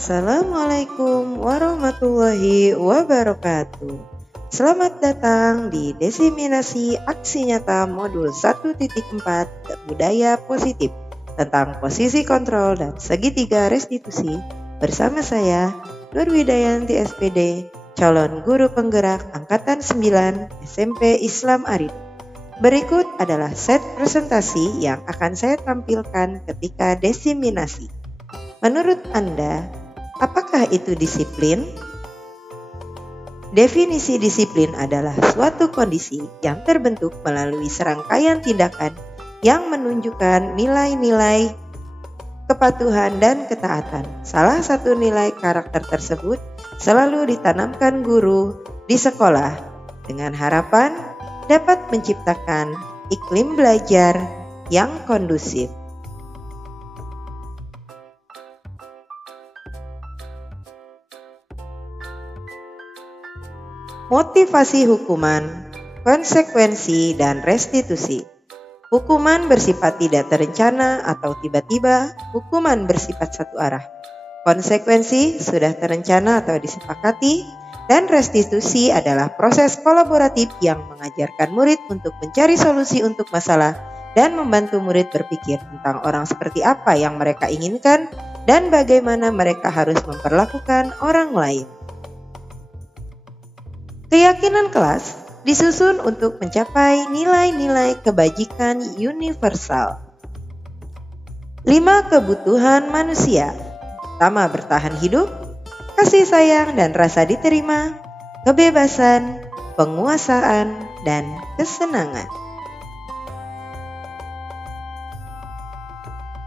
Assalamualaikum warahmatullahi wabarakatuh. Selamat datang di Diseminasi Aksi Nyata Modul 1.4 Budaya Positif tentang posisi kontrol dan segitiga restitusi bersama saya Nur Widayanti SPD, calon guru penggerak Angkatan 9 SMP Islam Arif. Berikut adalah set presentasi yang akan saya tampilkan ketika diseminasi. Menurut Anda, apakah itu disiplin? Definisi disiplin adalah suatu kondisi yang terbentuk melalui serangkaian tindakan yang menunjukkan nilai-nilai kepatuhan dan ketaatan. Salah satu nilai karakter tersebut selalu ditanamkan guru di sekolah dengan harapan dapat menciptakan iklim belajar yang kondusif. Motivasi hukuman, konsekuensi, dan restitusi. Hukuman bersifat tidak terencana atau tiba-tiba, hukuman bersifat satu arah. Konsekuensi sudah terencana atau disepakati, dan restitusi adalah proses kolaboratif yang mengajarkan murid untuk mencari solusi untuk masalah dan membantu murid berpikir tentang orang seperti apa yang mereka inginkan dan bagaimana mereka harus memperlakukan orang lain. Keyakinan kelas disusun untuk mencapai nilai-nilai kebajikan universal. 5 kebutuhan manusia. Pertama, bertahan hidup, kasih sayang dan rasa diterima, kebebasan, penguasaan, dan kesenangan.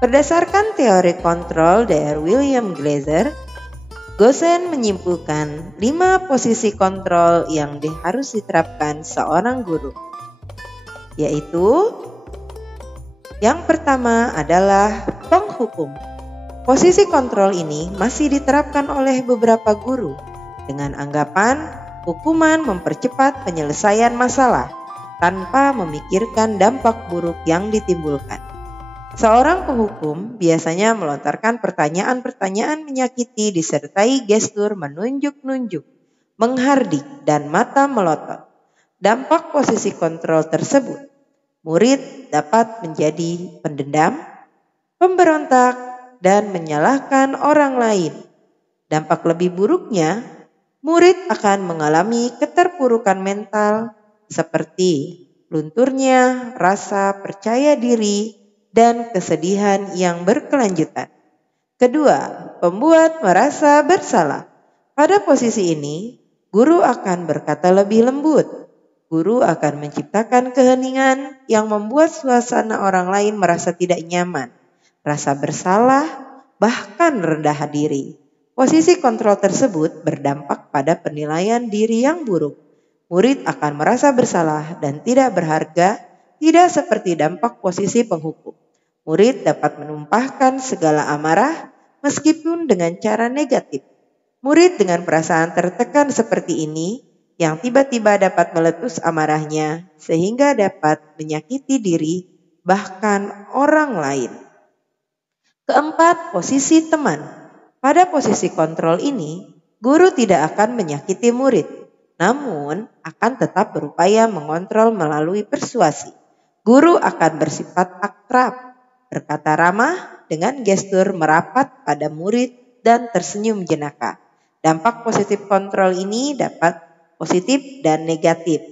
Berdasarkan teori kontrol dari William Glasser, Gosen menyimpulkan 5 posisi kontrol yang harus diterapkan seorang guru, yaitu yang pertama adalah penghukum. Posisi kontrol ini masih diterapkan oleh beberapa guru dengan anggapan hukuman mempercepat penyelesaian masalah tanpa memikirkan dampak buruk yang ditimbulkan. Seorang penghukum biasanya melontarkan pertanyaan-pertanyaan menyakiti disertai gestur menunjuk-nunjuk, menghardik, dan mata melotot. Dampak posisi kontrol tersebut, murid dapat menjadi pendendam, pemberontak, dan menyalahkan orang lain. Dampak lebih buruknya, murid akan mengalami keterpurukan mental seperti lunturnya rasa percaya diri dan kesedihan yang berkelanjutan. Kedua, pembuat merasa bersalah. Pada posisi ini, guru akan berkata lebih lembut. Guru akan menciptakan keheningan yang membuat suasana orang lain merasa tidak nyaman, rasa bersalah, bahkan rendah diri. Posisi kontrol tersebut berdampak pada penilaian diri yang buruk. Murid akan merasa bersalah dan tidak berharga, tidak seperti dampak posisi penghukum. Murid dapat menumpahkan segala amarah meskipun dengan cara negatif. Murid dengan perasaan tertekan seperti ini yang tiba-tiba dapat meletus amarahnya sehingga dapat menyakiti diri bahkan orang lain. Keempat, posisi teman. Pada posisi kontrol ini, guru tidak akan menyakiti murid, namun akan tetap berupaya mengontrol melalui persuasi. Guru akan bersifat akrab, berkata ramah dengan gestur merapat pada murid dan tersenyum jenaka. Dampak positif kontrol ini dapat positif dan negatif.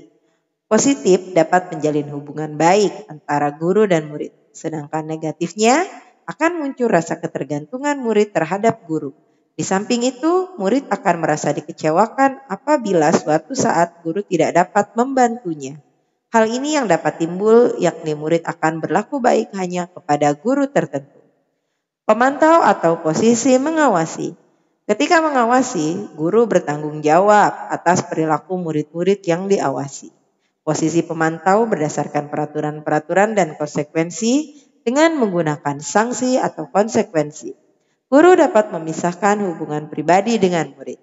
Positif dapat menjalin hubungan baik antara guru dan murid, sedangkan negatifnya akan muncul rasa ketergantungan murid terhadap guru. Di samping itu, murid akan merasa dikecewakan apabila suatu saat guru tidak dapat membantunya. Hal ini yang dapat timbul yakni murid akan berlaku baik hanya kepada guru tertentu. Pemantau atau posisi mengawasi. Ketika mengawasi, guru bertanggung jawab atas perilaku murid-murid yang diawasi. Posisi pemantau berdasarkan peraturan-peraturan dan konsekuensi dengan menggunakan sanksi atau konsekuensi. Guru dapat memisahkan hubungan pribadi dengan murid.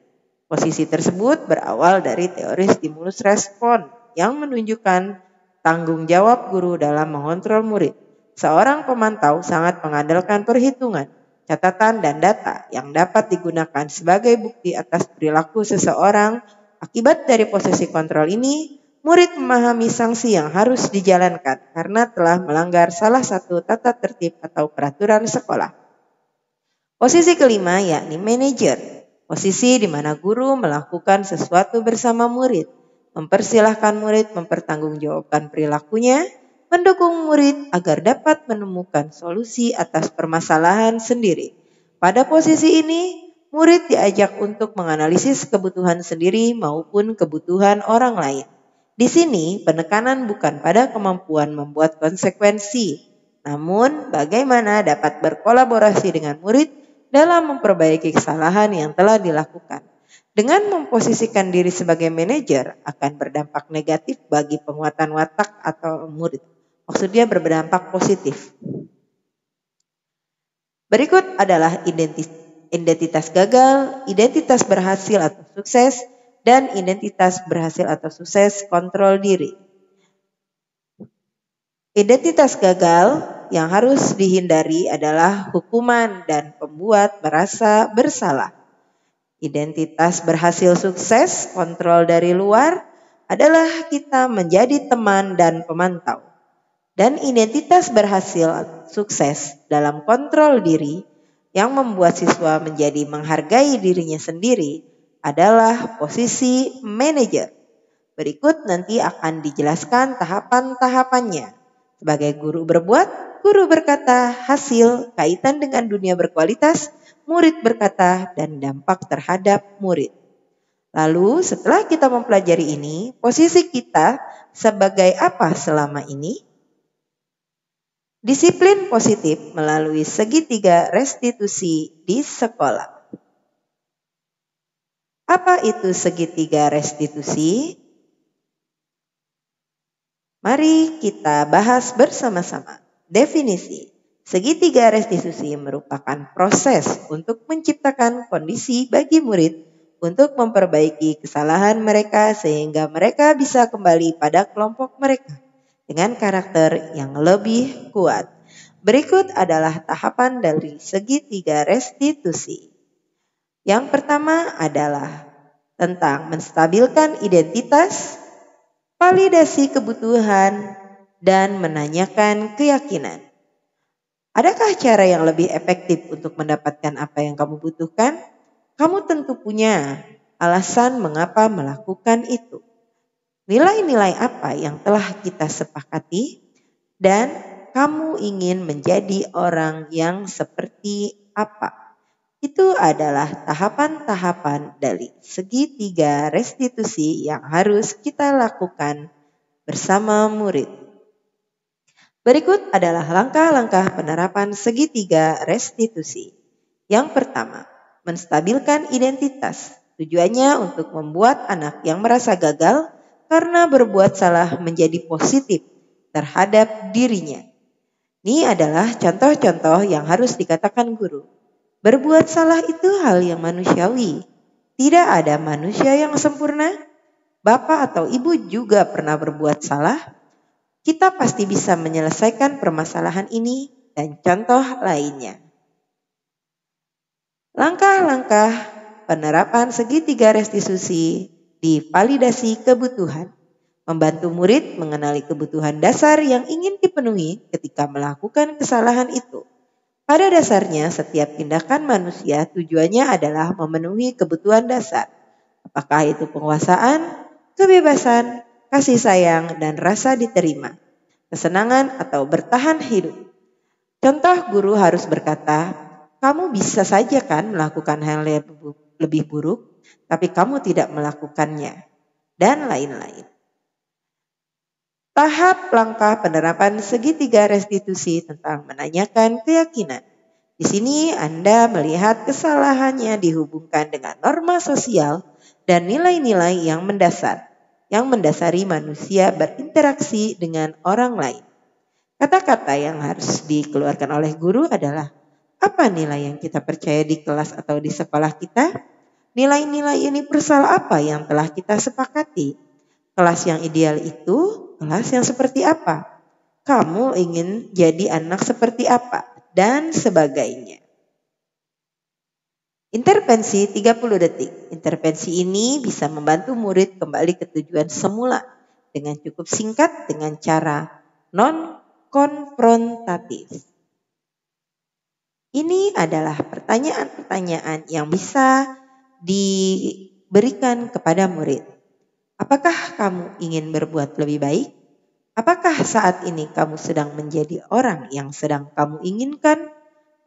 Posisi tersebut berawal dari teori stimulus respon yang menunjukkan tanggung jawab guru dalam mengontrol murid. Seorang pemantau sangat mengandalkan perhitungan. catatan, dan data yang dapat digunakan sebagai bukti atas perilaku seseorang. Akibat dari posisi kontrol ini, murid memahami sanksi yang harus dijalankan karena telah melanggar salah satu tata tertib atau peraturan sekolah. Posisi kelima yakni manajer. Posisi di mana guru melakukan sesuatu bersama murid, mempersilahkan murid mempertanggungjawabkan perilakunya, mendukung murid agar dapat menemukan solusi atas permasalahan sendiri. Pada posisi ini, murid diajak untuk menganalisis kebutuhan sendiri maupun kebutuhan orang lain. Di sini, penekanan bukan pada kemampuan membuat konsekuensi, namun bagaimana dapat berkolaborasi dengan murid dalam memperbaiki kesalahan yang telah dilakukan. Dengan memposisikan diri sebagai manajer akan berdampak negatif bagi penguatan watak atau murid. Maksudnya berdampak positif. Berikut adalah identitas gagal, identitas berhasil atau sukses, dan identitas berhasil atau sukses kontrol diri. Identitas gagal yang harus dihindari adalah hukuman dan pembuat merasa bersalah. Identitas berhasil sukses kontrol dari luar adalah kita menjadi teman dan pemantau. Dan identitas berhasil sukses dalam kontrol diri yang membuat siswa menjadi menghargai dirinya sendiri adalah posisi manajer. Berikut nanti akan dijelaskan tahapan-tahapannya. Sebagai guru berbuat, guru berkata hasil, kaitan dengan dunia berkualitas, murid berkata dan dampak terhadap murid. Lalu setelah kita mempelajari ini, posisi kita sebagai apa selama ini? Disiplin positif melalui segitiga restitusi di sekolah. Apa itu segitiga restitusi? Mari kita bahas bersama-sama. Definisi. Segitiga restitusi merupakan proses untuk menciptakan kondisi bagi murid untuk memperbaiki kesalahan mereka sehingga mereka bisa kembali pada kelompok mereka dengan karakter yang lebih kuat. Berikut adalah tahapan dari segitiga restitusi. Yang pertama adalah tentang menstabilkan identitas, validasi kebutuhan, dan menanyakan keyakinan. Adakah cara yang lebih efektif untuk mendapatkan apa yang kamu butuhkan? Kamu tentu punya alasan mengapa melakukan itu. Nilai-nilai apa yang telah kita sepakati dan kamu ingin menjadi orang yang seperti apa? Itu adalah tahapan-tahapan dari segitiga restitusi yang harus kita lakukan bersama murid. Berikut adalah langkah-langkah penerapan segitiga restitusi. Yang pertama, menstabilkan identitas. Tujuannya untuk membuat anak yang merasa gagal karena berbuat salah menjadi positif terhadap dirinya. Ini adalah contoh-contoh yang harus dikatakan guru. Berbuat salah itu hal yang manusiawi. Tidak ada manusia yang sempurna. Bapak atau ibu juga pernah berbuat salah. Kita pasti bisa menyelesaikan permasalahan ini dan contoh lainnya. Langkah-langkah penerapan segitiga restitusi di validasi kebutuhan. Membantu murid mengenali kebutuhan dasar yang ingin dipenuhi ketika melakukan kesalahan itu. Pada dasarnya setiap tindakan manusia tujuannya adalah memenuhi kebutuhan dasar. Apakah itu penguasaan, kebebasan, kasih sayang, dan rasa diterima, kesenangan atau bertahan hidup. Contoh guru harus berkata, kamu bisa saja kan melakukan hal yang lebih buruk, tapi kamu tidak melakukannya, dan lain-lain. Tahap langkah penerapan segitiga restitusi tentang menanyakan keyakinan. Di sini Anda melihat kesalahannya dihubungkan dengan norma sosial dan nilai-nilai yang mendasari manusia berinteraksi dengan orang lain. Kata-kata yang harus dikeluarkan oleh guru adalah, apa nilai yang kita percaya di kelas atau di sekolah kita? Nilai-nilai ini perihal apa yang telah kita sepakati? Kelas yang ideal itu kelas yang seperti apa? Kamu ingin jadi anak seperti apa? Dan sebagainya. Intervensi 30 detik. Intervensi ini bisa membantu murid kembali ke tujuan semula dengan cukup singkat dengan cara non-konfrontatif. Ini adalah pertanyaan-pertanyaan yang bisa diberikan kepada murid. Apakah kamu ingin berbuat lebih baik? Apakah saat ini kamu sedang menjadi orang yang sedang kamu inginkan?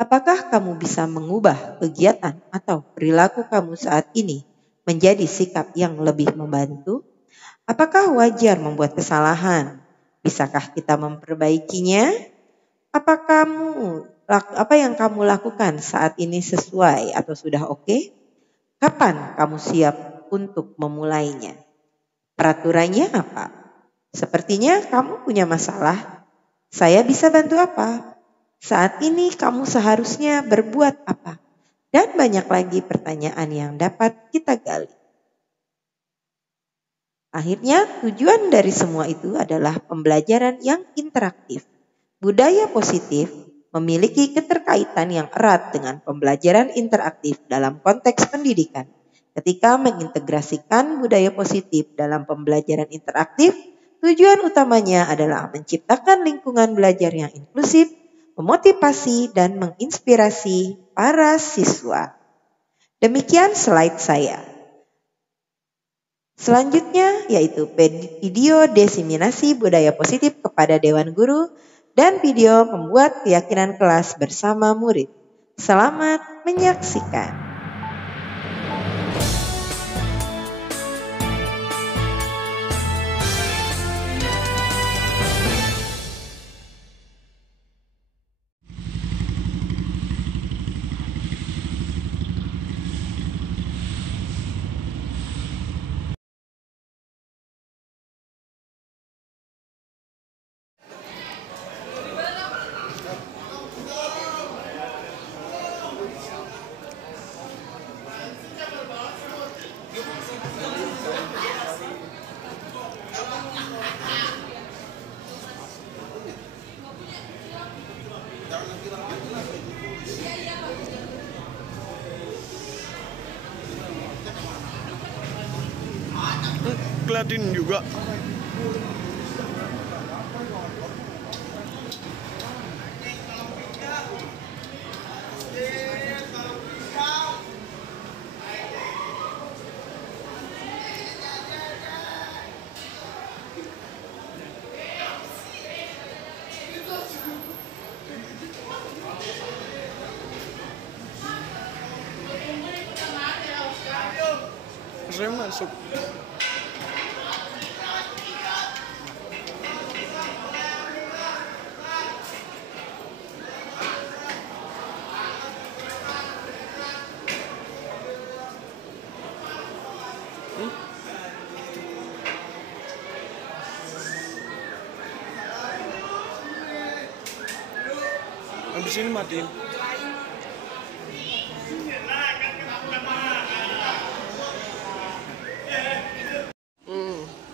Apakah kamu bisa mengubah kegiatan atau perilaku kamu saat ini menjadi sikap yang lebih membantu? Apakah wajar membuat kesalahan? Bisakah kita memperbaikinya? Apa yang kamu lakukan saat ini sesuai atau sudah oke? Kapan kamu siap untuk memulainya? Peraturannya apa? Sepertinya kamu punya masalah. Saya bisa bantu apa? Saat ini kamu seharusnya berbuat apa? Dan banyak lagi pertanyaan yang dapat kita gali. Akhirnya tujuan dari semua itu adalah pembelajaran yang interaktif. Budaya positif memiliki keterkaitan yang erat dengan pembelajaran interaktif dalam konteks pendidikan. Ketika mengintegrasikan budaya positif dalam pembelajaran interaktif, tujuan utamanya adalah menciptakan lingkungan belajar yang inklusif, memotivasi dan menginspirasi para siswa. Demikian slide saya. Selanjutnya yaitu video diseminasi budaya positif kepada Dewan Guru dan video membuat keyakinan kelas bersama murid. Selamat menyaksikan. Kelihatan juga. Saya masuk. Habis ini matiin.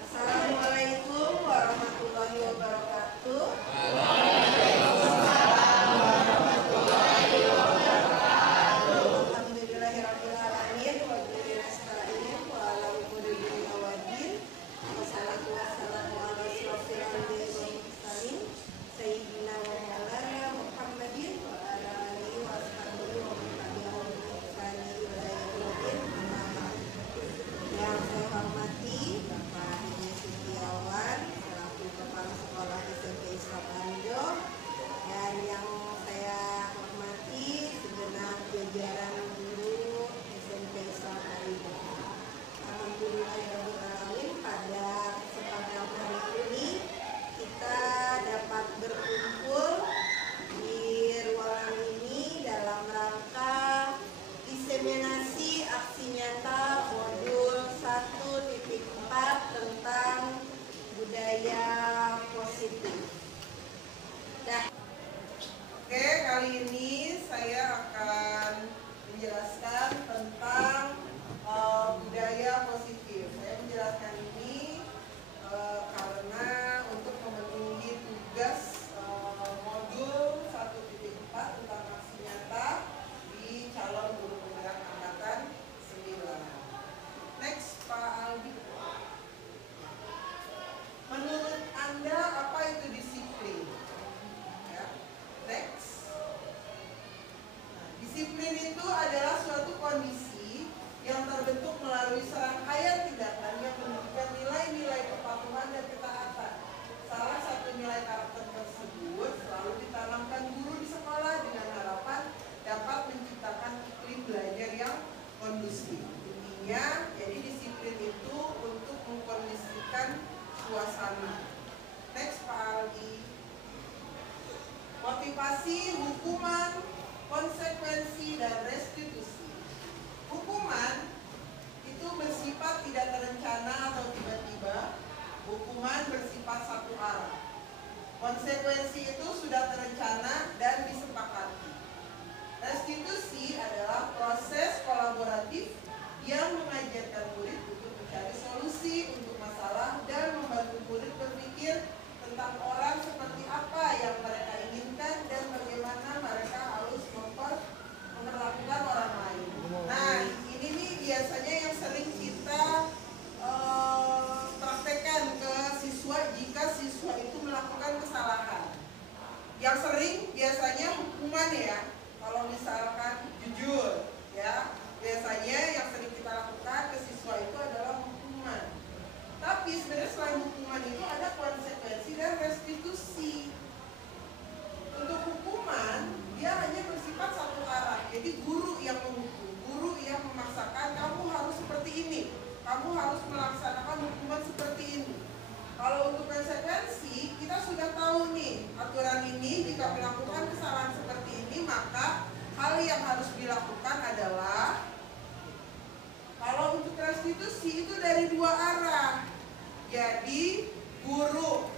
Assalamualaikum warahmatullahi wabarakatuh. Alhamdulillahirrahmanirrahim. Wabillahi nasta'in wa ala umuri dunya waddin. Wassalatu wassalamu ala asyrofil anbiya'i wal mursalin sayyidina wa maulana Muhammadin wa ala Antisipasi hukuman, konsekuensi, dan restitusi. Hukuman itu bersifat tidak terencana atau tiba-tiba. Hukuman bersifat satu arah. Konsekuensi itu sudah terencana dan disepakati. Restitusi adalah proses kolaboratif yang mengajarkan murid untuk mencari solusi untuk masalah dan membantu murid berpikir tentang orang seperti apa yang mereka inginkan dan bagaimana mereka harus memperlakukan orang lain. Nah, ini nih biasanya yang sering kita praktekkan ke siswa jika siswa itu melakukan kesalahan. Yang sering biasanya hukuman ya. Kalau misalkan jujur ya, biasanya yang sering kita lakukan ke siswa itu adalah hukuman. Tapi sebenarnya selain hukuman itu ada konsekuensi dan restitusi. Untuk hukuman, dia hanya bersifat satu arah. Jadi guru yang menghukum, guru yang memaksakan kamu harus seperti ini, kamu harus melaksanakan hukuman seperti ini. Kalau untuk konsekuensi, kita sudah tahu nih aturan ini, jika melakukan kesalahan seperti ini, maka hal yang harus dilakukan adalah, kalau untuk restitusi itu dari dua arah. Jadi guru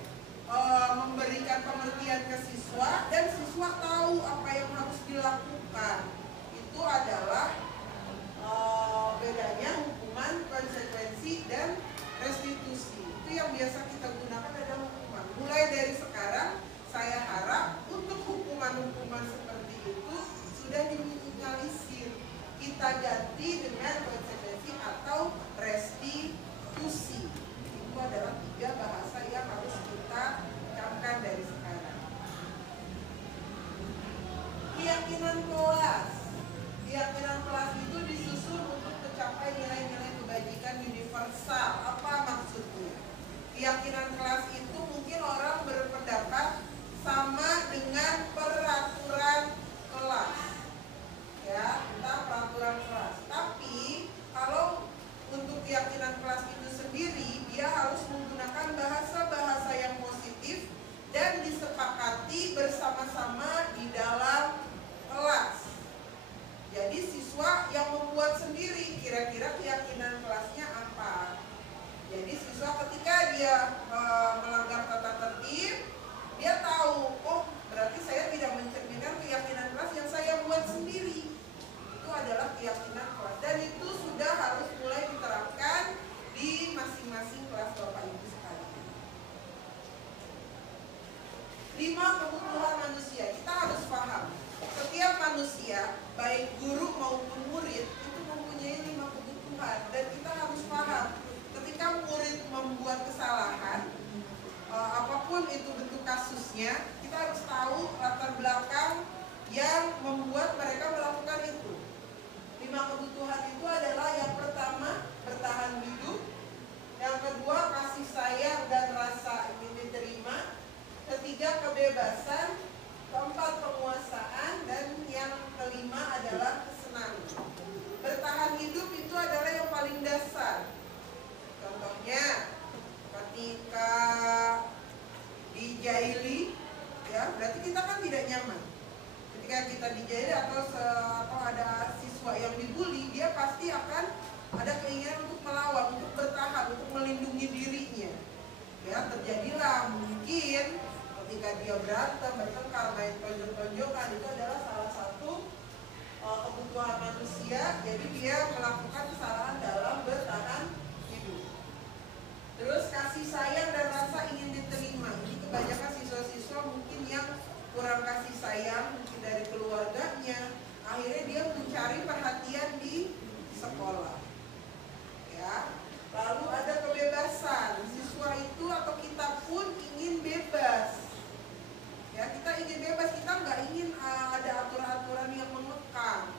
memberikan pengertian ke siswa dan siswa tahu apa yang harus dilakukan. Itu adalah bedanya hukuman, konsekuensi, dan restitusi. Itu yang biasa kita gunakan adalah hukuman. Mulai dari sekarang saya harap untuk hukuman-hukuman seperti itu sudah diminimalisir. Kita ganti dengan konsekuensi atau restitusi. Itu adalah 3 bahasa yang harus kita camkan dari sekarang. Keyakinan kelas. Keyakinan kelas itu disusun untuk mencapai nilai-nilai kebajikan universal. Apa maksudnya? Keyakinan kelas itu mungkin orang berpendapat sama dengan peraturan kelas. Ya, tentang peraturan kelas. Tapi kalau untuk keyakinan kelas itu sendiri, dia harus menggunakan bahasa-bahasa yang positif dan disepakati bersama-sama di dalam kelas. Jadi siswa yang membuat sendiri kira-kira keyakinan kelasnya apa. Jadi siswa ketika dia melanggar tata tertib, dia tahu, oh berarti saya tidak mencerminkan keyakinan kelas yang saya buat sendiri. Itu adalah keyakinan kelas dan itu sudah harus mulai diterapkan di masing-masing kelas Bapak Ibu sekalian. 5 kebutuhan manusia. Kita harus paham, setiap manusia, baik guru maupun murid, itu mempunyai 5 kebutuhan. Dan kita harus paham, ketika murid membuat kesalahan, apapun itu bentuk kasusnya, kita harus tahu latar belakang yang membuat mereka melakukan itu. 5 kebutuhan itu adalah yang pertama, bertahan hidup. Yang kedua, kasih sayang dan rasa ingin diterima. Ketiga, kebebasan. Keempat, penguasaan. Dan yang kelima adalah kesenangan. Bertahan hidup itu adalah yang paling dasar. Contohnya, ketika dijaili, ya berarti kita kan tidak nyaman. Ketika kita dijaili atau ada siswa yang dibully, dia pasti akan ada keinginan untuk melawan, untuk bertahan, untuk melindungi dirinya. Ya, terjadilah mungkin ketika dia berantem, bertengkar, main tonjok-tonjokan, itu adalah salah satu kebutuhan manusia. Jadi dia melakukan kesalahan dalam bertahan hidup. Terus kasih sayang dan rasa ingin diterima. Ini kebanyakan siswa-siswa mungkin yang kurang kasih sayang mungkin dari keluarganya, akhirnya dia mencari perhatian di sekolah. Ya. Lalu ada kebebasan. Siswa itu atau kita pun ingin bebas. Ya, kita ingin bebas, kita nggak ingin ada aturan-aturan yang mengekang.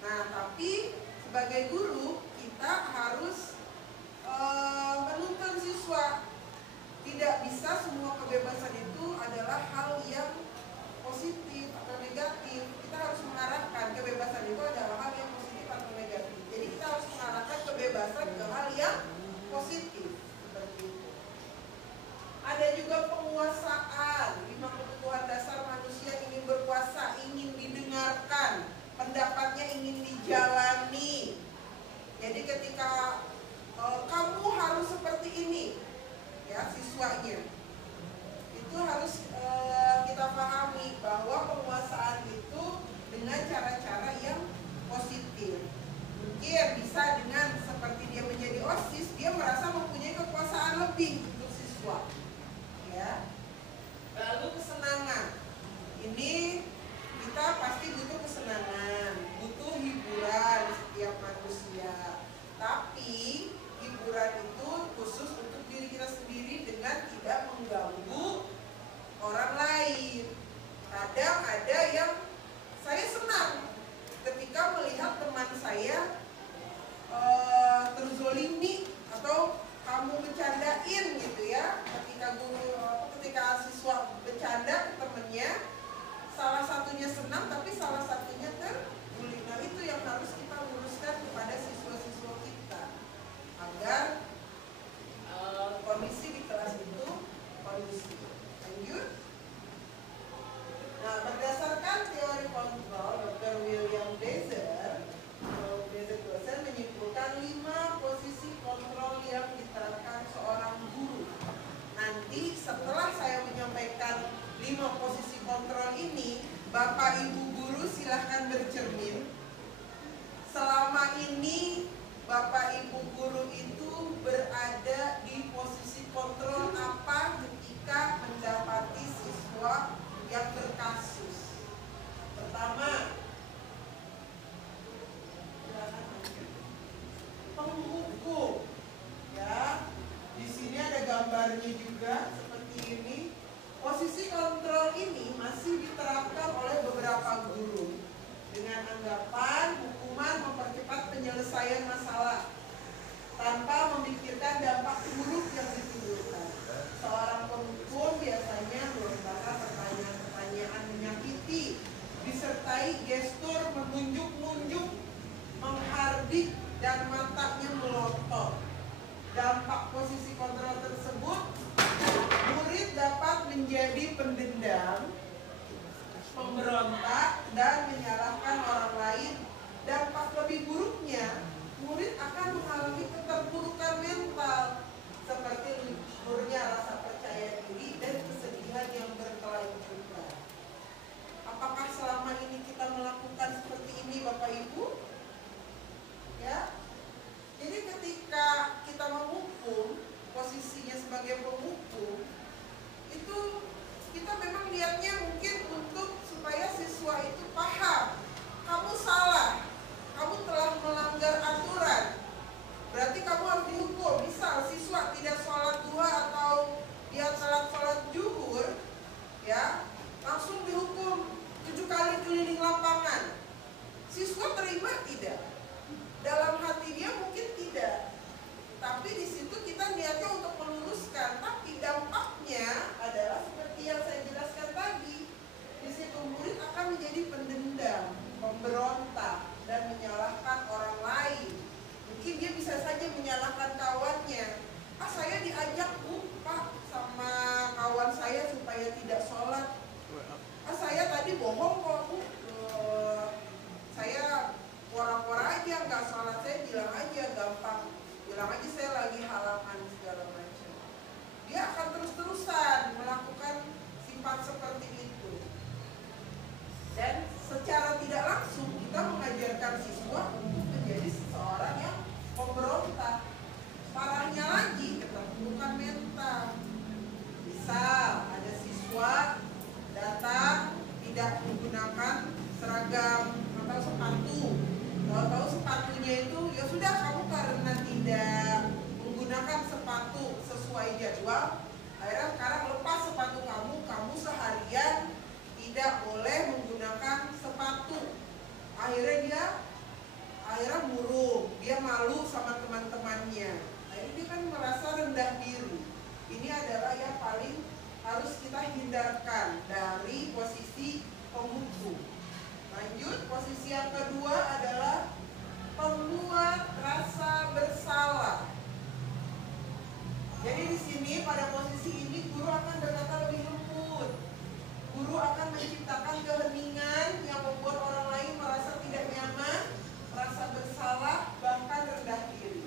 Nah, tapi sebagai guru kita harus menuntun siswa. Tidak bisa semua kebebasan itu adalah hal yang positif atau negatif. Kita harus mengarahkan kebebasan itu adalah hal yang positif atau negatif. Jadi kita harus mengarahkan kebebasan ke hal yang positif seperti itu. Ada juga penguasaan. 5 kebutuhan dasar manusia ingin Bapak Ibu guru itu berada di posisi kontrol apa ketika mendapati siswa yang berkasus? Pertama, penghukum. Ya, di sini ada gambarnya juga seperti ini. Posisi kontrol ini masih diterapkan oleh beberapa guru dengan anggapan hukuman mempercepat penyelesaian masalah tanpa memikirkan dampak buruk yang ditimbulkan. Seorang penghukum biasanya melontarkan pertanyaan-pertanyaan menyakiti, disertai gestur menunjuk-nunjuk, menghardik, dan matanya melotot. Dampak posisi kontrol tersebut, murid dapat menjadi pendendam, pemberontak, dan menyalahkan orang lain. Dampak lebih buruknya, murid akan mengalami keterpurukan mental seperti lunturnya rasa percaya diri dan kesedihan yang berkelanjutan. Apakah selama ini kita melakukan seperti ini, Bapak Ibu? Ya. Jadi ketika kita menghukum, posisinya sebagai penghukum, itu kita memang lihatnya mungkin untuk supaya siswa itu paham, kamu salah, kamu telah melanggar aturan, berarti kamu harus dihukum. Misal siswa tidak sholat duha atau dia telat sholat zuhur, ya, langsung dihukum 7 kali keliling lapangan. Siswa terima tidak? Dalam hati dia mungkin tidak, tapi di situ kita niatnya untuk meluruskan. Tapi dampaknya adalah seperti yang saya jelaskan tadi. Di situ murid akan menjadi pendendam, pemberontak, dan menyalahkan orang lain. Mungkin dia bisa saja menyalahkan kawannya. Saya diajak Bu, Pak, sama kawan saya supaya tidak sholat. Saya tadi bohong kok Bu, saya pura-pura aja nggak sholat, saya bilang aja gampang, bilang aja saya lagi halangan segala macam. Dia akan terus-terusan melakukan sifat seperti itu. Dan secara tidak langsung kita mengajarkan siswa untuk menjadi seseorang yang pemberontak. Parahnya lagi, keterpurukan mental. Misal ada siswa datang tidak menggunakan seragam atau sepatu. Tahu-tahu sepatunya itu, ya sudah, kamu karena tidak menggunakan sepatu sesuai jadwal, akhirnya sekarang lepas sepatu kamu, kamu seharian tidak boleh menggunakan sepatu. Akhirnya murung, dia malu sama teman-temannya. Akhirnya dia kan merasa rendah diri. Ini adalah yang paling harus kita hindarkan dari posisi penghukum. Lanjut, posisi yang kedua adalah pembuat rasa bersalah. Jadi di sini pada posisi ini guru akan berkata lebih lembut. Guru akan menciptakan keheningan yang membuat orang lain merasa tidak nyaman, merasa bersalah, bahkan rendah diri.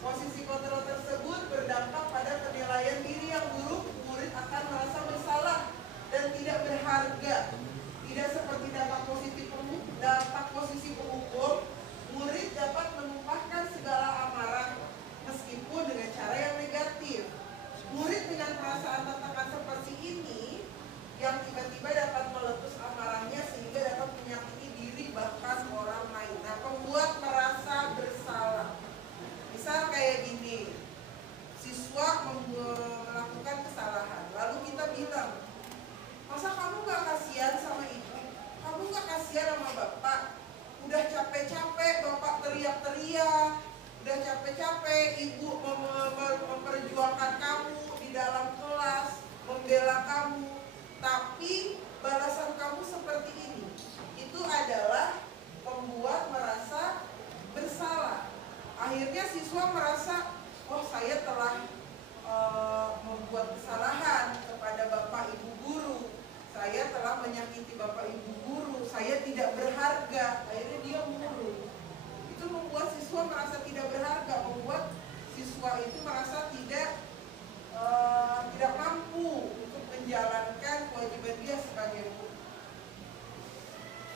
Posisi kontrol tersebut berdampak pada penilaian diri yang buruk. Murid akan merasa bersalah dan tidak berharga. Tidak seperti dampak posisi penghukum, murid dapat menumpahkan segala amarah meskipun dengan cara yang negatif. Murid dengan perasaan tertekan seperti ini yang tiba-tiba dapat meletus amarahnya sehingga dapat menyakiti diri bahkan orang lain. Nah, pembuat merasa bersalah. Misal kayak gini, siswa melakukan kesalahan, lalu kita bilang, masa kamu gak kasihan sama ibu? Kamu gak kasihan sama bapak? Udah capek-capek bapak teriak-teriak, udah capek-capek ibu memperjuangkan kamu di dalam kelas, membela kamu, tapi balasan kamu seperti ini. Itu adalah membuat merasa bersalah. Akhirnya siswa merasa, oh saya telah membuat kesalahan kepada bapak ibu guru, saya telah menyakiti bapak ibu guru, saya tidak berharga. Akhirnya dia murung. Itu membuat siswa merasa tidak berharga, membuat siswa itu merasa tidak mampu untuk menjalankan kewajiban dia sebagai guru.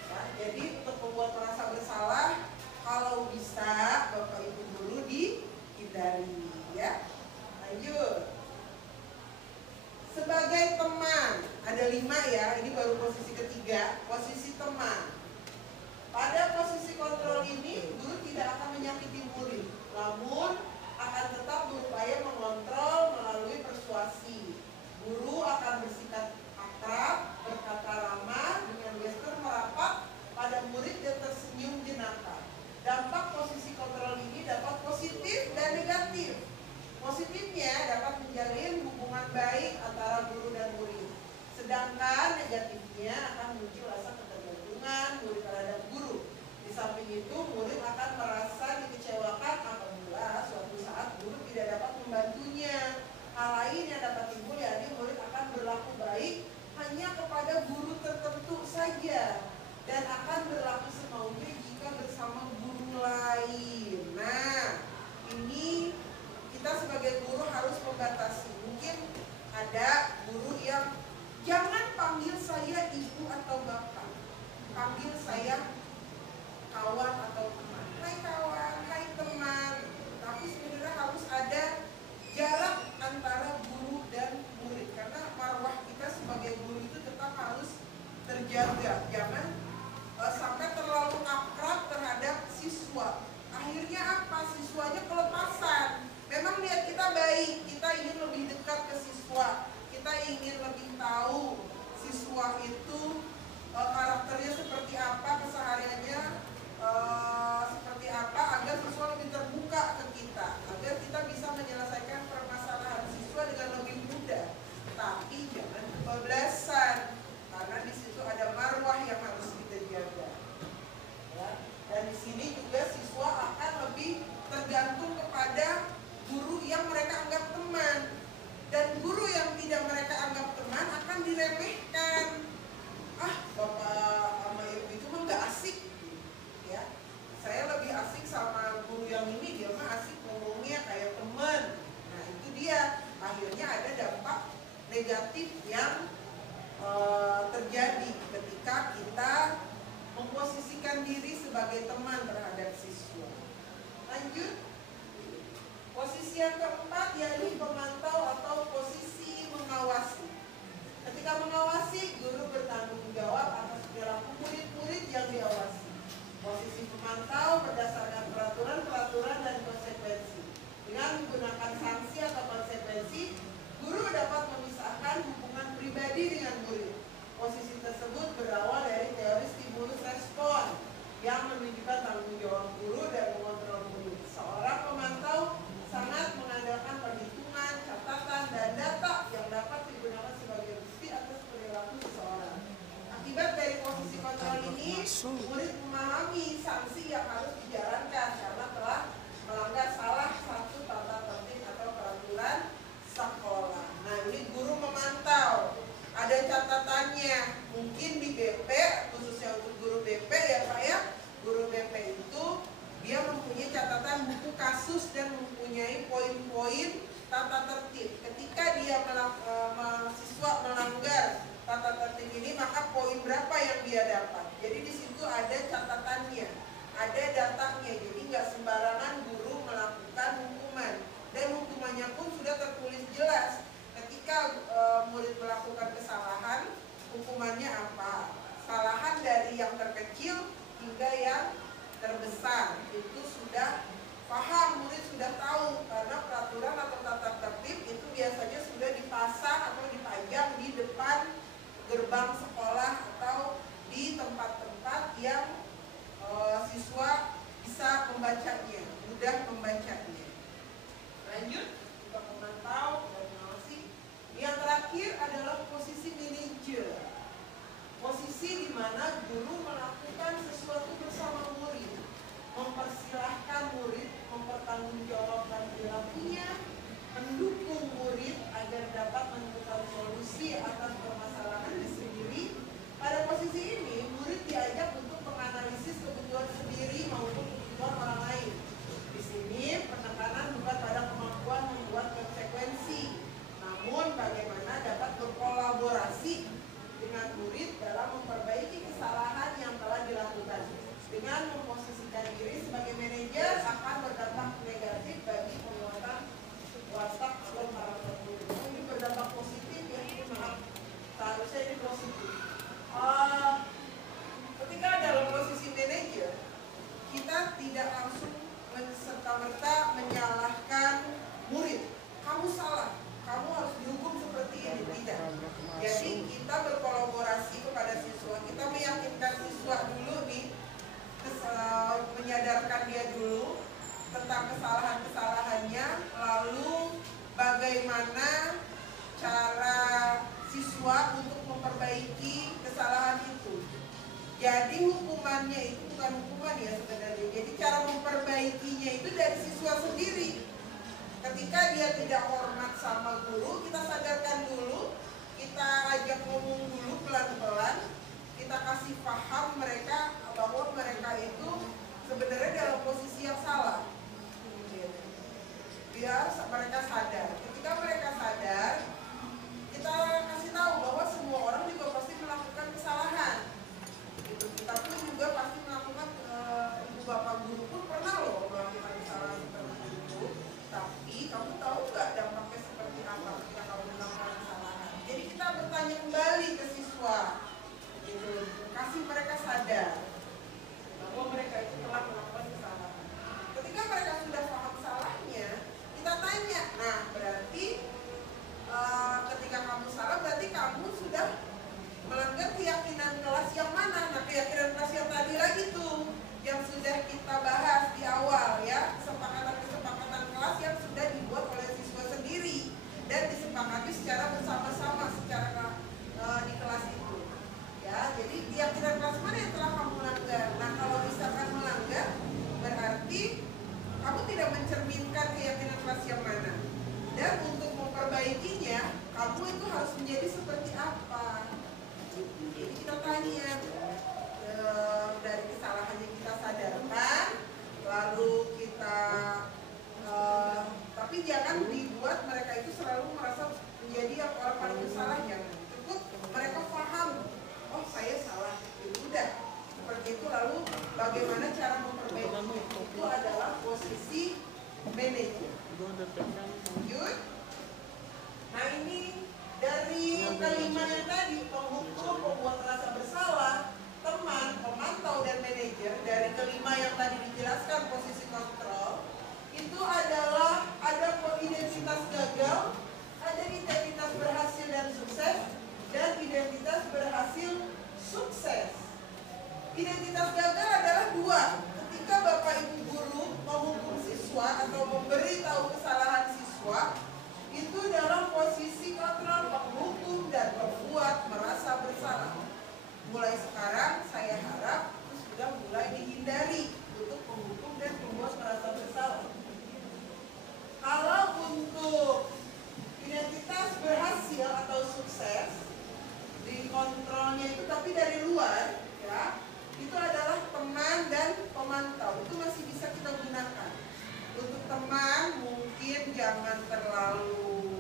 Nah, jadi untuk membuat merasa bersalah, kalau bisa bapak ibu Positifnya dapat menjalin hubungan baik antara guru dan murid. Sedangkan negatifnya akan muncul rasa ketergantungan murid terhadap guru. Di samping itu, murid akan merasa dikecewakan apabila suatu saat guru tidak dapat membantunya. Hal lain yang dapat timbul yakni murid akan berlaku baik hanya kepada guru tertentu saja dan akan berlaku semaunya jika bersama guru lain. Nah, ini kita sebagai guru harus membatasi. Mungkin ada guru yang jangan panggil saya ibu atau bapak, panggil saya kawan atau teman. Hai kawan, hai teman. Tapi sebenarnya harus ada jarak antara guru dan murid, karena marwah kita sebagai guru itu tetap harus terjaga. Jangan sampai terlalu akrab terhadap siswa. Akhirnya apa? Siswanya kelepasan. Memang niat kita baik, kita ingin lebih dekat ke siswa, kita ingin lebih tahu siswa itu karakternya seperti apa, kesehariannya seperti apa, agar siswa lebih terbuka ke kita, agar kita bisa menyelesaikan permasalahan siswa dengan lebih mudah. Tapi jangan kebablasan, karena di situ ada marwah yang harus kita jaga. Ya. Dan di sini juga siswa akan lebih tergantung kepada guru yang mereka anggap teman. Dan guru yang tidak mereka anggap teman akan diremehkan. Ah, bapak sama ibu itu mah nggak asik. Ya, saya lebih asik sama guru yang ini, dia mah asik ngomongnya kayak teman. Nah itu dia, akhirnya ada dampak negatif yang terjadi ketika kita memposisikan diri sebagai teman terhadap siswa. Lanjut, posisi yang keempat yakni pemantau atau posisi mengawasi. Ketika mengawasi, guru bertanggung jawab atas perilaku murid-murid yang diawasi. Posisi pemantau berdasarkan peraturan-peraturan dan konsekuensi. Dengan menggunakan sanksi atau konsekuensi, guru dapat memisahkan hubungan pribadi dengan murid. Posisi tersebut berawal dari teori stimulus respon yang menunjukkan tanggung jawab guru dan mengontrol murid. Seorang pemantau sangat mengandalkan perhitungan, catatan, dan data yang dapat digunakan sebagai bukti atas perilaku seseorang. Akibat dari posisi kontrol ini, murid memahami sanksi yang harus dijalankan karena telah melanggar salah satu tata tertib atau peraturan sekolah. Nah, ini guru memantau. Ada catatannya, mungkin di BP, khususnya untuk guru BP ya Pak ya. Guru BP itu dia mempunyai catatan buku kasus dan mempunyai poin-poin tata tertib. Ketika dia mahasiswa melanggar tata tertib ini, maka poin berapa yang dia dapat. Jadi di situ ada catatannya, ada datanya. Jadi nggak sembarangan guru melakukan hukuman. Dan hukumannya pun sudah tertulis jelas. Ketika murid melakukan kesalahan, hukumannya apa? Kesalahan dari yang terkecil hingga yang terbesar. Itu sudah paham, murid sudah tahu. Karena peraturan atau tata tertib itu biasanya sudah dipasang atau dipajang di depan gerbang sekolah atau di tempat-tempat yang siswa bisa membacanya, mudah membacanya. Lanjut, kita memantau dan mengawasi. Yang terakhir adalah posisi manajer. Posisi di mana guru melakukan sesuatu bersama murid, mempersilahkan murid mempertanggungjawabkan perilakunya, mendukung murid agar dapat menemukan solusi atas permasalahannya sendiri, hukumannya itu bukan hukuman ya sebenarnya. Jadi cara memperbaikinya itu dari siswa sendiri. Ketika dia tidak hormat sama guru, kita sadarkan dulu, kita ajak ngomong dulu pelan-pelan, kita kasih paham mereka bahwa mereka itu sebenarnya dalam posisi yang salah. Biar mereka sadar. Ketika mereka sadar, kita kasih tahu bahwa semua orang juga pasti melakukan kesalahan. Gitu. Kita pun juga pasti melakukan, ibu bapak guru pun pernah loh melakukan kesalahan seperti itu. Tapi kamu tahu nggak dampaknya seperti apa ketika kamu melakukan kesalahan? Jadi kita bertanya kembali ke siswa, gitu. Kasih mereka sadar bahwa mereka itu telah melakukan kesalahan. Ketika mereka sudah paham salahnya, kita tanya, nah berarti ketika kamu salah berarti kamu sudah melanggar keyakinan kelas yang mana? Nah keyakinan kelas yang tadi lagi tuh yang sudah kita bahas di awal ya, kesepakatan kelas yang sudah dibuat oleh siswa sendiri dan disepakati secara bersama-sama secara di kelas itu ya. Jadi keyakinan kelas mana yang telah kamu langgar? Nah kalau misalkan melanggar berarti kamu tidak mencerminkan keyakinan kelas yang mana. Dan untuk memperbaikinya, kamu itu harus menjadi seperti apa? Jadi kita tanya dari kesalahan yang kita sadarkan, lalu kita, tapi jangan dibuat mereka itu selalu merasa menjadi yang orang paling bersalah. Jangan, cukup mereka paham, oh saya salah, udah seperti itu. Lalu bagaimana cara memperbaikinya? Itu adalah posisi manajer. Lanjut. Nah ini dari kelima yang tadi, penghukum, pembuat rasa bersalah, teman, pemantau, dan manajer. Dari kelima yang tadi dijelaskan posisi kontrol, itu adalah ada identitas gagal, ada identitas berhasil dan sukses, dan identitas berhasil sukses. Identitas gagal adalah dua. Ketika Bapak Ibu guru menghukum siswa atau memberitahu kesalahan siswa, itu dalam posisi kontrol, penghukum dan pembuat merasa bersalah. Mulai sekarang saya harap itu sudah mulai dihindari untuk penghukum dan pembuat merasa bersalah. Kalau untuk identitas berhasil atau sukses, di kontrolnya itu tapi dari luar ya, itu adalah teman dan pemantau. Itu masih bisa kita gunakan. Untuk teman mungkin jangan terlalu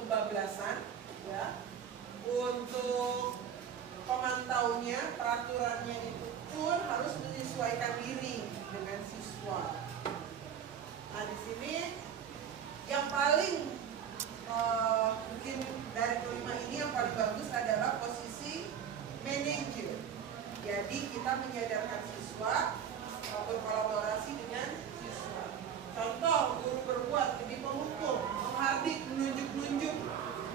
kebablasan ya. Untuk pemantaunya, peraturannya itu pun harus menyesuaikan diri dengan siswa. Nah di sini yang paling mungkin dari kelima ini yang paling bagus adalah posisi manajer. Jadi kita menyadarkan siswa, berkolaborasi dengan siswa. Contoh, guru berbuat jadi penghukum, menghardik, menunjuk-nunjuk.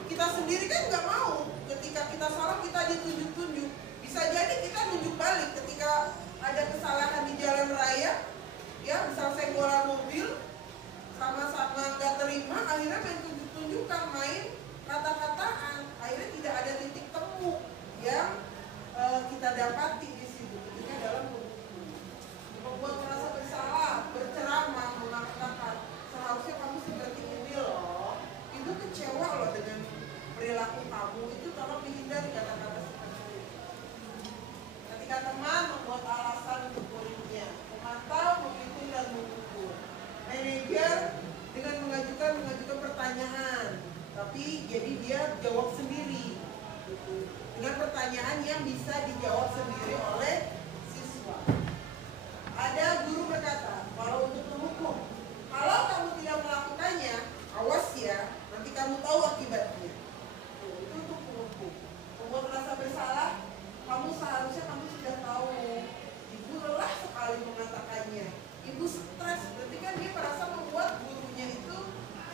Kita sendiri kan nggak mau ketika kita salah kita ditunjuk-tunjuk. Bisa jadi kita nunjuk balik ketika ada kesalahan di jalan raya, ya misal senggolan mobil, sama-sama nggak terima, akhirnya main tunjuk-tunjukkan, main kata-kataan, akhirnya tidak ada titik temu yang kita dapati di situ. Ketika dalam penghukum, membuat merasa bersalah, berceramah, mengatakan seharusnya kamu seperti ini loh, ibu kecewa loh dengan perilaku kamu, itu tolong dihindari kata-kata seperti itu. Ketika teman membuat alasan untuk muridnya, pemantau menghitung dan mengukur, manajer dengan mengajukan pertanyaan, tapi jadi dia jawab sendiri gitu, dengan pertanyaan yang bisa dijawab sendiri oleh siswa. Ada guru berkata, kalau untuk menghukum, kalau kamu tidak melakukannya, awas ya, nanti kamu tahu akibatnya. Itu untuk menghukum. Membuat merasa bersalah, kamu seharusnya kamu sudah tahu. Ibu lelah sekali mengatakannya. Ibu stres, berarti kan dia merasa membuat gurunya itu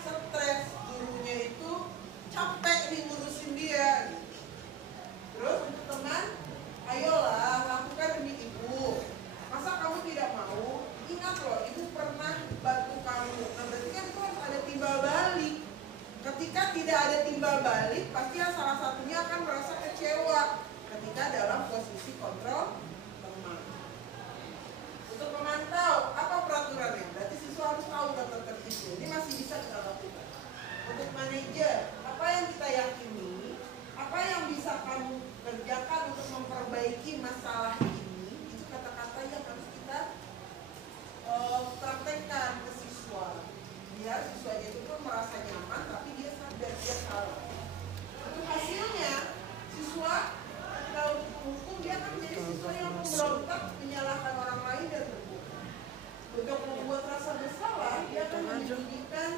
stres, gurunya itu capek nih ngurusin dia. Terus untuk teman, ayolah lakukan demi ibu. Masa kamu tidak mau? Ingat loh, ibu pernah bantu kamu. Nah berarti kan itu harus ada timbal balik. Ketika tidak ada timbal balik, pasti salah satunya akan merasa kecewa ketika dalam posisi kontrol teman. Untuk memantau apa peraturannya, berarti siswa harus tahu tata tertibnya. Ini masih bisa kita lakukan. Untuk manajer, apa yang kita yakini, apa yang bisa kamu kerjakan untuk memperbaiki masalah ini, itu kata-kata yang harus kita praktekkan ke siswa. Biar siswanya itu pun merasa nyaman, tapi dia sadar dia salah. Untuk hasilnya, siswa kalau menghukum dia akan menjadi siswa yang memberontak, menyalahkan orang lain dan berbohong. Untuk membuat rasa bersalah, dia akan menyembunyikan,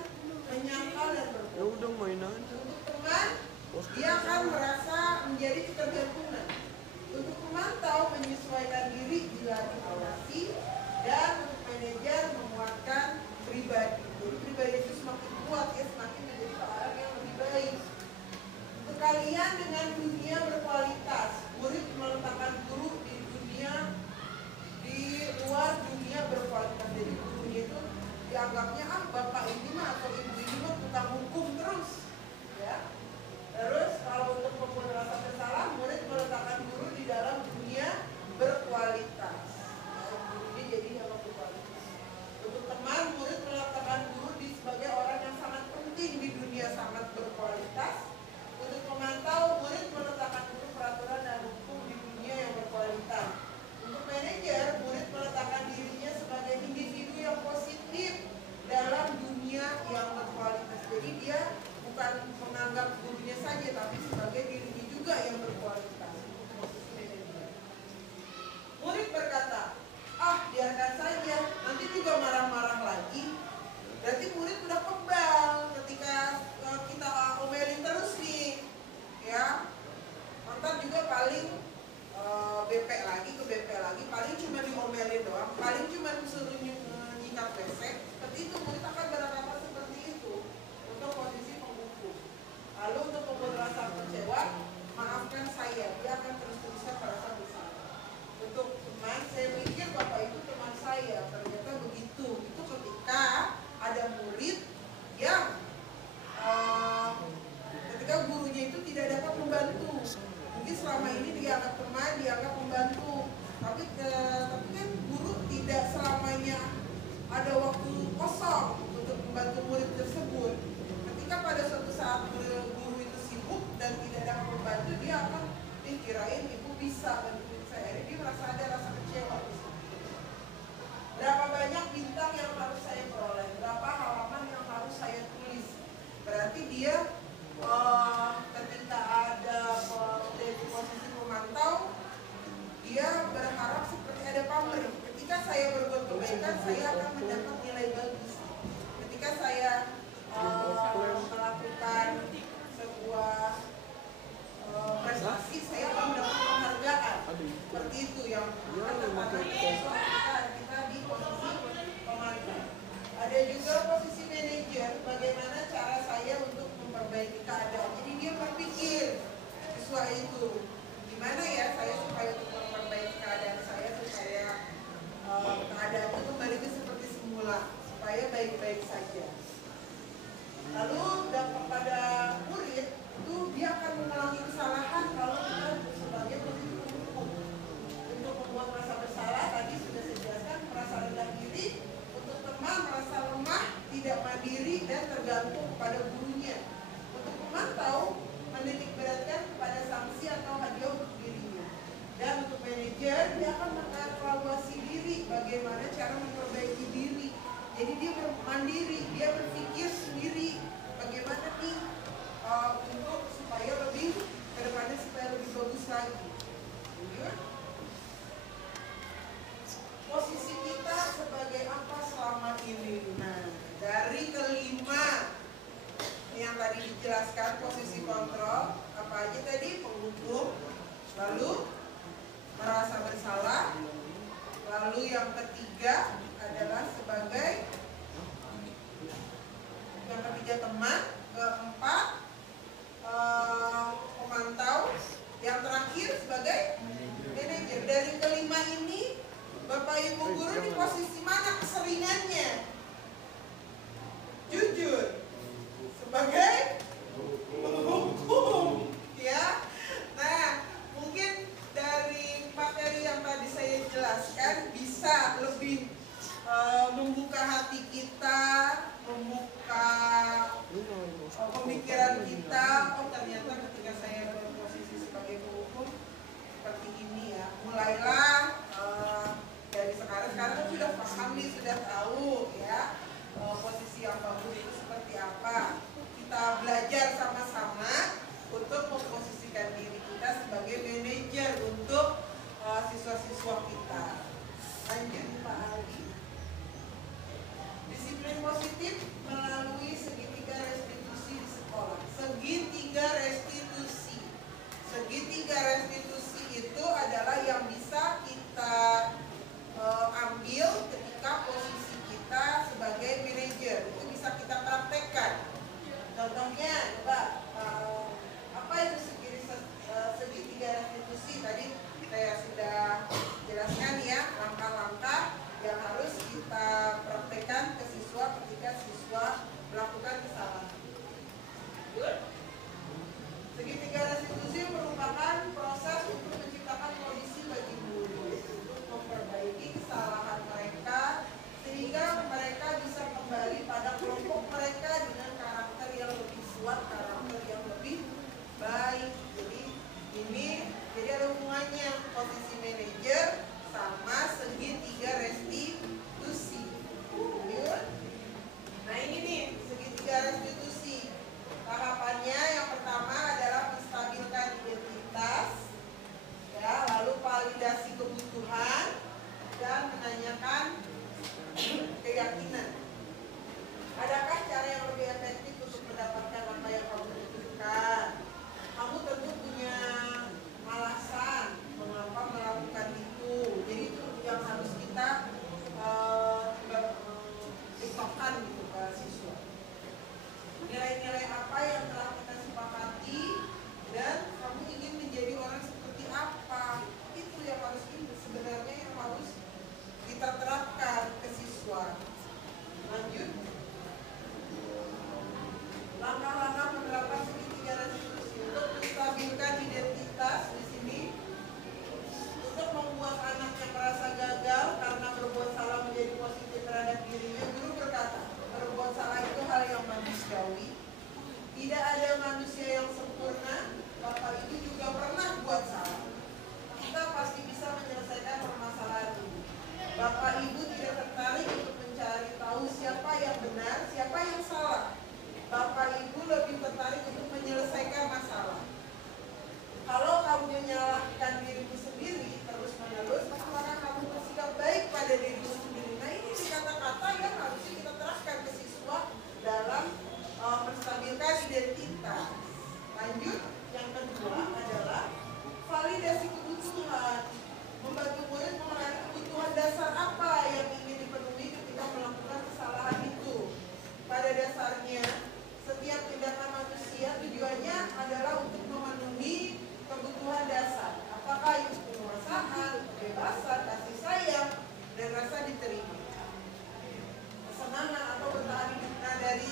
menyangkal dan berbohong. Ya udah main aja. Untuk teman, dia akan merasa menjadi ketergantungan. Untuk memantau, menyesuaikan diri bila diawasi, dan untuk manajer menguatkan pribadi. Jadi pribadi itu semakin kuat, ya semakin menjadi orang yang lebih baik. Untuk kalian dengan dunia berkualitas, murid meletakkan guru di dunia, di luar dunia berkualitas. Jadi gurunya itu dianggapnya bapak ini mah atau ibu ini mah tukang hukum terus, ya. Terus kalau untuk membuat rasa bersalah, murid meletakkan guru di dalam dunia berkualitas. Gurunya jadi yang berkualitas. Untuk teman, murid meletakkan guru sebagai orang yang sangat penting di dunia sangat berkualitas. Untuk memantau, murid meletakkan guru peraturan dan hukum di dunia yang berkualitas. Untuk manajer, murid meletakkan dirinya sebagai individu yang positif dalam dunia yang berkualitas. Jadi dia bukan menganggap gurunya saja, tapi sebagai dirinya juga yang berkualitas. Murid berkata, biarkan saja, nanti juga marah-marah lagi. Berarti murid udah kebal ketika kita omelin terus nih, ya. Ntar juga paling BP lagi, paling cuma diomelin doang, paling cuma disuruh nyikat pesek. Seperti itu, murid akan beranggapan seperti itu untuk posisi penghukum. Lalu untuk membuat rasa kecewa, maafkan saya, dia akan terus-terusan merasa bersalah. Untuk teman, saya mikir bapak itu teman saya, ternyata begitu. Itu ketika ada murid yang ketika gurunya itu tidak dapat membantu. Mungkin selama ini dianggap teman, dianggap membantu, tapi kan guru tidak selamanya ada waktu kosong untuk membantu murid tersebut. Ketika pada suatu saat guru itu sibuk dan tidak dapat membantu, dia akan dikirain ibu bisa bantu saya. Jadi dia merasa ada rasa kecewa. Berapa banyak bintang yang harus saya peroleh, berapa halaman yang harus saya tulis. Berarti dia ketika ada dari posisi memantau, dia berharap seperti ada pamrih. Ketika saya berbuat kebaikan, saya akan mendapat nilai bagus. Ketika saya melakukan sebuah prestasi, saya akan mendapat penghargaan. Seperti itu yang kita di posisi pemantau. Ada juga posisi manajer, bagaimana cara saya untuk memperbaiki keadaan. Jadi dia berpikir siswa itu, gimana ya saya supaya untuk memperbaiki keadaan saya, supaya keadaan itu kembali seperti semula, supaya baik-baik saja. Lalu dampak pada murid itu dia akan mengulangi kesalahan kalau kita sebagai posisi hukum. Untuk membuat merasa bersalah, tadi sudah saya jelaskan, merasa rendah diri. Untuk teman, merasa lemah, tidak mandiri dan tergantung kepada gurunya. Untuk memantau, menitik beratkan kepada sanksi atau hadiah untuk dirinya. Dan untuk manajer, dia akan mengevaluasi diri, bagaimana cara memperbaiki diri. Jadi dia mandiri, dia berpikir sendiri bagaimana nih untuk supaya lebih kedepannya supaya lebih bagus lagi. Posisi kita sebagai apa selama ini? Nah, dari kelima yang tadi dijelaskan posisi kontrol, apa aja tadi? Penghukum, lalu merasa bersalah, lalu yang ketiga adalah sebagai yang ketiga teman, keempat pemantau, yang terakhir sebagai manajer. Dari kelima ini, Bapak Ibu guru di posisi mana keseringannya? Jujur, sebagai penghukum, ya. Nah, mungkin dari materi yang tadi saya jelaskan bisa lebih perubahan gitu ke siswa. Nilai-nilai apa yang telah kita sepakati dan kamu ingin menjadi orang seperti apa, itu yang harus sebenarnya yang harus kita terapkan ke siswa. Lanjut. Langkah-langkah menerapkan segitiga restitusi untuk menstabilkan identitas di sini, untuk membuat anak yang merasa gagal karena berbuat salah menjadi positif terhadap dirinya. Guru berkata, berbuat salah itu hal yang manusiawi. Tidak ada manusia yang sempurna. Bapak Ibu juga pernah buat salah. Kita pasti bisa menyelesaikan permasalahan ini. Bapak Ibu tidak tertarik untuk mencari tahu siapa yang benar, siapa yang salah. Bapak Ibu lebih tertarik untuk menyelesaikan masalah. Kalau kamu menyalahkan dirimu sendiri terus-menerus, maka kamu bersikap baik pada dirimu sendiri. Nah, ini kata-kata yang harusnya kita terapkan ke siswa dalam menstabilkan identitas. Lanjut, yang kedua adalah validasi kebutuhan. Membantu murid mengenali kebutuhan dasar apa yang ingin dipenuhi ketika melakukan kesalahan itu. Pada dasarnya, setiap tindakan manusia tujuannya adalah untuk memenuhi kebutuhan dasar. Apakah itu penguasaan, kebebasan, kasih sayang, dan rasa diterima. Kesenangan atau bertahan hidup. Nah, dari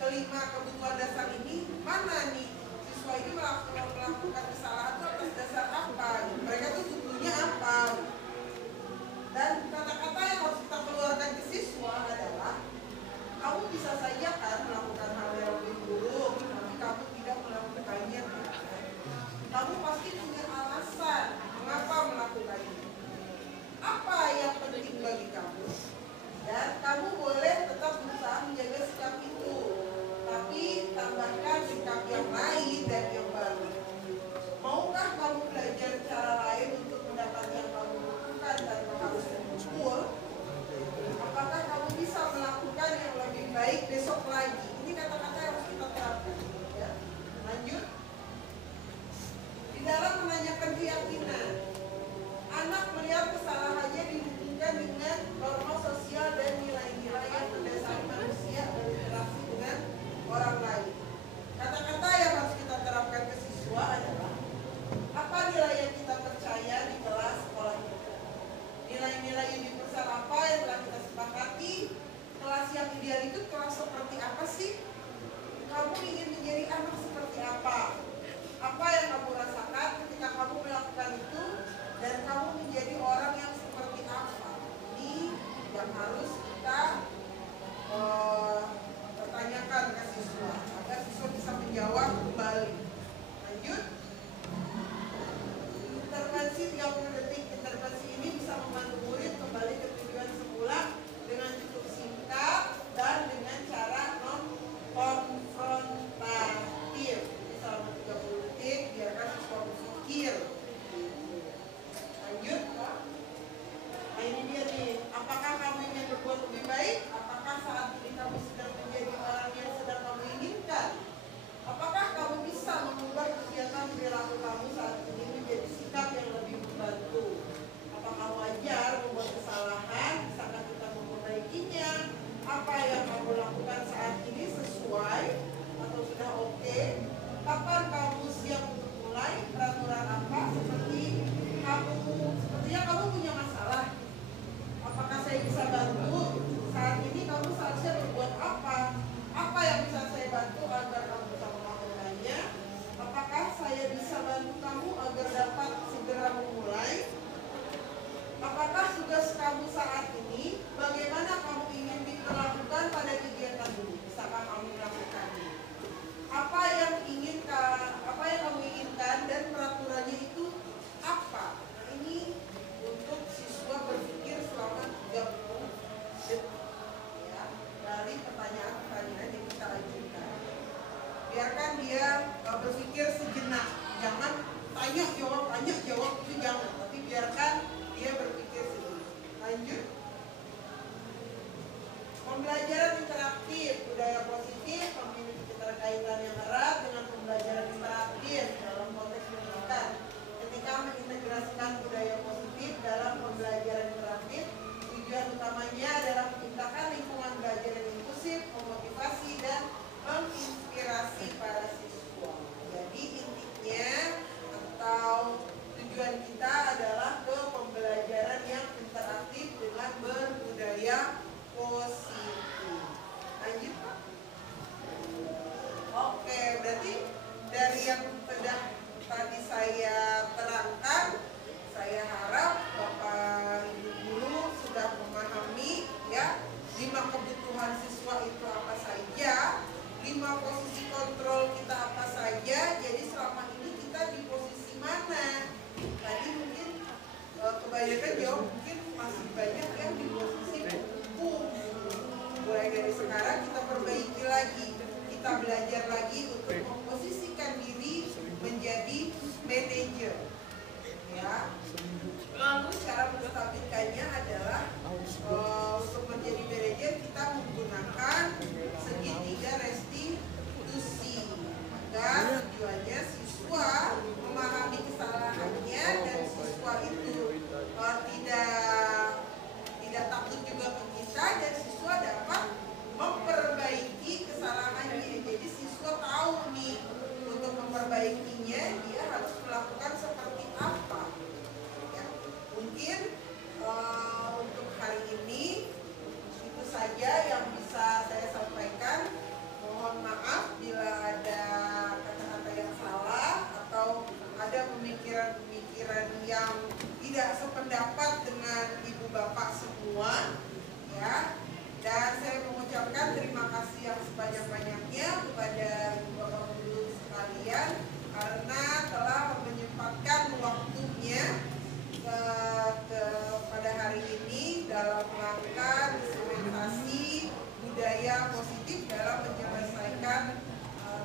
kelima kebutuhan dasar ini, mana nih siswa ini melakukan kesalahan itu atas dasar apa? Mereka tuh butuhnya apa? Dan kata-kata yang harus kita keluarkan ke siswa adalah, kamu bisa saja kan melakukan hal yang lebih buruk, tapi kamu tidak melakukannya. Kamu pasti punya alasan mengapa melakukannya. Apa yang penting bagi kamu? Dan kamu boleh tetap berusaha menjaga sikap itu, tapi tambahkan sikap yang lain dan yang baru. Maukah kamu belajar cara lain untuk mendapatkan yang kamu butuhkan tanpa harus mengumpul? Apakah kamu bisa melakukan yang lebih baik besok lagi? Ini kata-kata yang harus kita terapkan. Ya. Lanjut. Di dalam menanyakan keyakinan, anak melihat kesalahannya dihubungkan dengan norma sosial dan nilai-nilai yang mendasari manusia dan interaksi dengan orang lain. Kata-kata yang harus kita terapkan ke siswa adalah, apa nilai yang kita percaya di kelas sekolah kita? Nilai-nilai universal apa yang telah kita sepakati? Kelas yang ideal itu kelas seperti apa sih? Kamu ingin menjadi anak seperti apa? Apa yang kamu rasakan ketika kamu melakukan itu? Dan kamu menjadi orang yang seperti apa? Ini yang harus kita pertanyakan ke siswa agar siswa bisa menjawab kembali. Lanjut. Intervensi 30 detik. Intervensi ini bisa membantu murid kembali ke tujuan semula dengan cukup singkat dan dengan cara non-konfrontatif. Jadi selama 30 detik biarkan siswa berpikir. Lanjut. Nah, ini dia nih. Apakah kamu ingin berbuat lebih baik? Apakah saat ini kamu sedang menjadi orang yang sedang kamu inginkan? Apakah kamu bisa mengubah kegiatan perilaku kamu saat ini menjadi sikap yang lebih membantu? Apakah wajar membuat kesalahan? Bisakah kita memperbaikinya? Apa yang kamu lakukan saat ini sesuai atau sudah oke? Kapan kamu siap untuk mulai? Peraturan apa? Sepertinya kamu punya masalah. Apakah saya bisa bantu? Saat ini kamu seharusnya berbuat apa? Apa yang bisa saya bantu agar kamu bisa melakukannya? Apakah saya bisa bantu kamu agar dapat segera memulai? Apakah tugas kamu saat ini? Bagaimana kamu ingin diperlakukan pada kegiatan ini? Bisakah kamu melakukannya? Apa yang kamu inginkan dan peraturannya itu apa? Nah, ini untuk siswa berpikir selama 30 detik ya, dari pertanyaan-pertanyaan yang kita ajukan. Biarkan dia berpikir sejenak, jangan tanya jawab itu jangan, tapi biarkan dia berpikir sejenak. Lanjut. Pembelajaran interaktif, budaya positif memiliki keterkaitan yang erat dengan pembelajaran interaktif dalam konteks pendidikan. Ketika mengintegrasikan budaya positif dalam pembelajaran interaktif, tujuan utamanya adalah menciptakan lingkungan belajar yang inklusif saya positif dalam menyelesaikan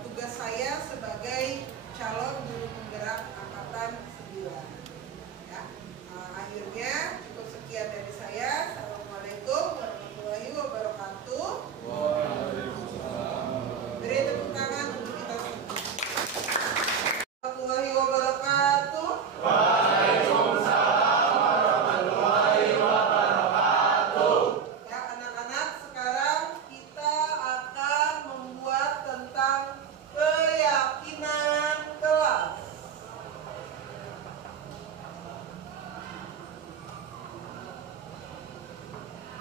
tugas saya sebagai calon guru penggerak angkatan 9. Ya. Akhirnya cukup sekian dari saya. Assalamualaikum warahmatullahi wabarakatuh. Beri tepuk tangan untuk kita semua. Warahmatullahi wabarakatuh. Waalaikumsalam warahmatullahi wabarakatuh. Ya, anak-anak, sekarang kita akan membuat tentang keyakinan kelas.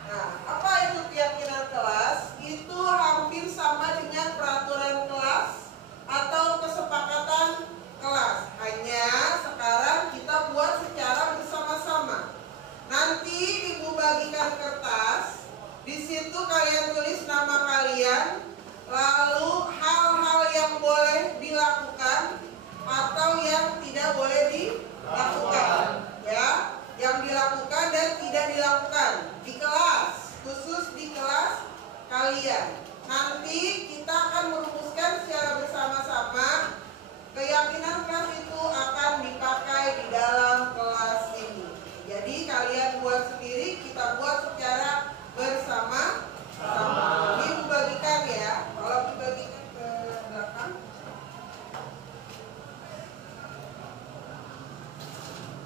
Nah, apa itu keyakinan kelas? Itu hampir sama dengan peraturan kelas atau kesepakatan kelas. Hanya sekarang kita buat secara bersama-sama. Nanti ibu bagikan kertas. Di situ kalian tulis nama kalian, lalu hal-hal yang boleh dilakukan atau yang tidak boleh dilakukan. Ya, yang dilakukan dan tidak dilakukan di kelas, khusus di kelas kalian. Nanti kita akan merumuskan secara bersama-sama. Keyakinan kelas itu akan dipakai di dalam kelas ini. Jadi kalian buat sendiri, kita buat secara bersama-sama. Ini dibagikan ya. Kalau dibagikan ke belakang.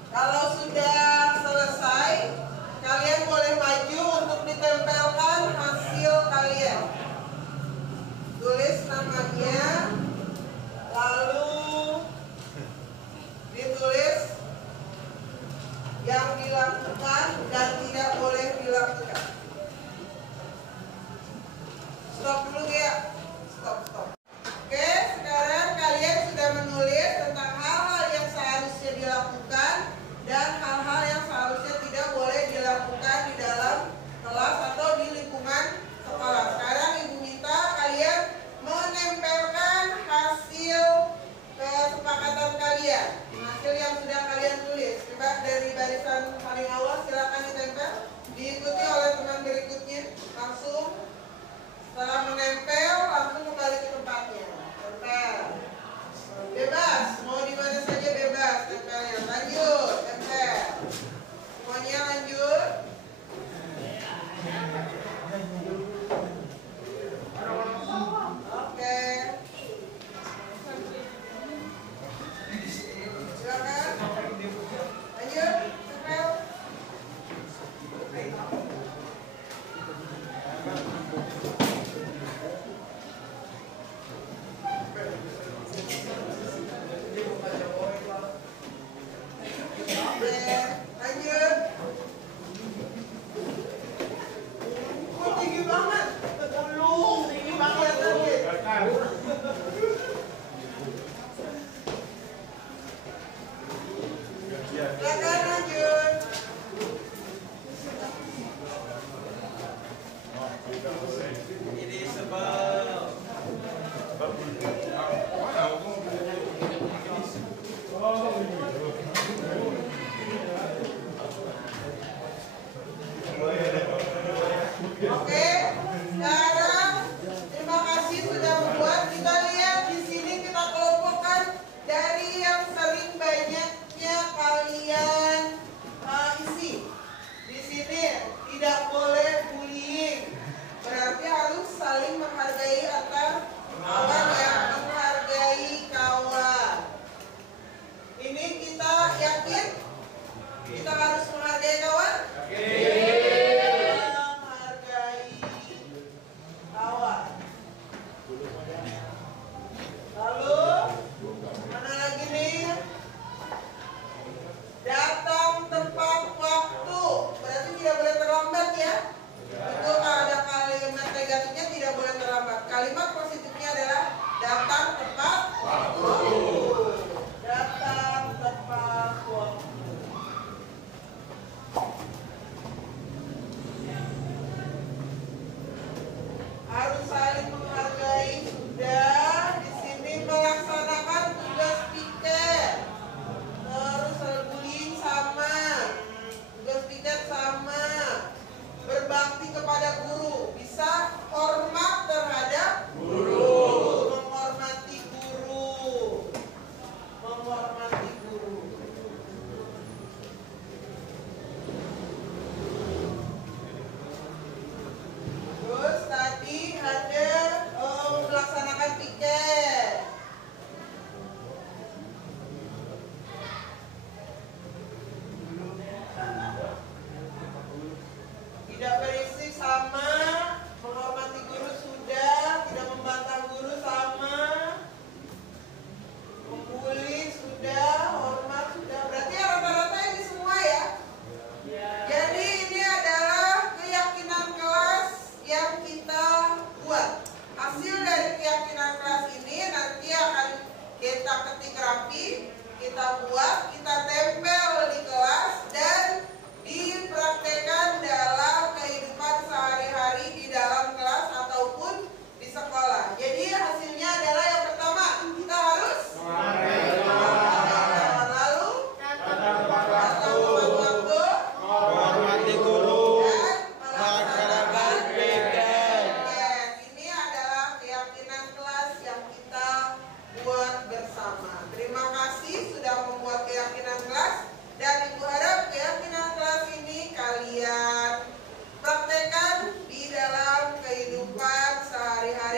Kalau sudah selesai, kalian boleh maju untuk ditempelkan hasil kalian. Tulis namanya, lalu ditulis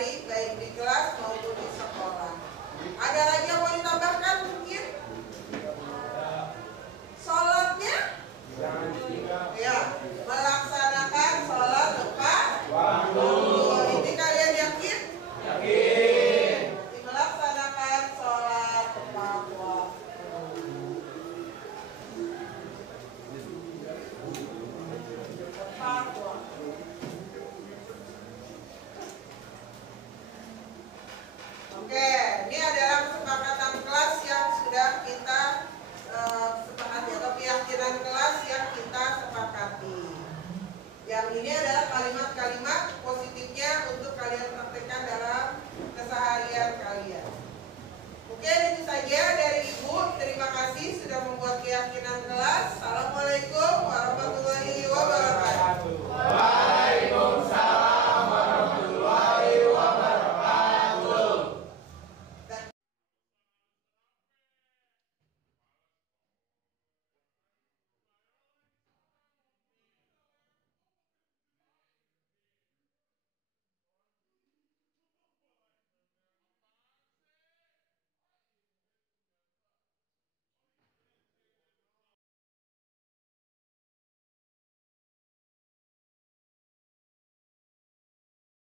hari baik di kelas maupun di sekolah. Ada lagi